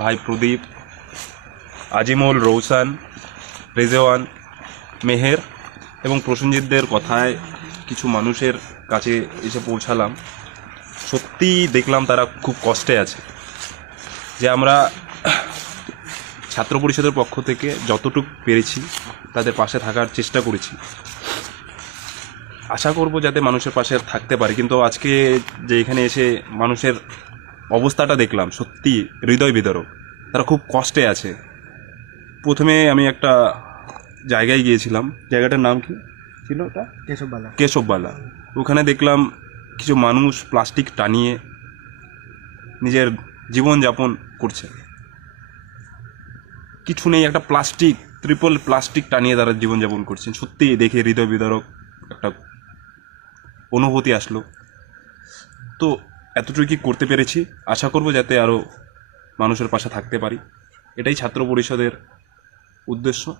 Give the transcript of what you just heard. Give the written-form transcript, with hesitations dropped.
ভাই প্রদীপ, আজিমুল, রৌশান, রেজওয়ান, মেহের এবং প্রসেনজিৎদের কথায় কিছু মানুষের কাছে এসে পৌঁছালাম। সত্যিই দেখলাম তারা খুব কষ্টে আছে। যে আমরা ছাত্র পরিষদের পক্ষ থেকে যতটুকু পেরেছি তাদের পাশে থাকার চেষ্টা করেছি। আশা করব যাতে মানুষের পাশে থাকতে পারে। কিন্তু আজকে যে এখানে এসে মানুষের অবস্থাটা দেখলাম সত্যি হৃদয় বিদারক। তারা খুব কষ্টে আছে। প্রথমে আমি একটা জায়গায় গিয়েছিলাম, জায়গাটার নাম কি ছিল? ওটা কেশববালা। ওখানে দেখলাম কিছু মানুষ প্লাস্টিক টানিয়ে নিজের জীবনযাপন করছে। কিছু নেই, একটা প্লাস্টিক, ট্রিপল প্লাস্টিক টানিয়ে তারা জীবনযাপন করছেন। সত্যি দেখে হৃদয় বিদারক একটা অনুভূতি আসলো। তো এতটুকুই করতে পেরেছি। আশা করব যাতে আরও মানুষের পাশে থাকতে পারি। এটাই ছাত্র পরিষদের উদ্দেশ্য।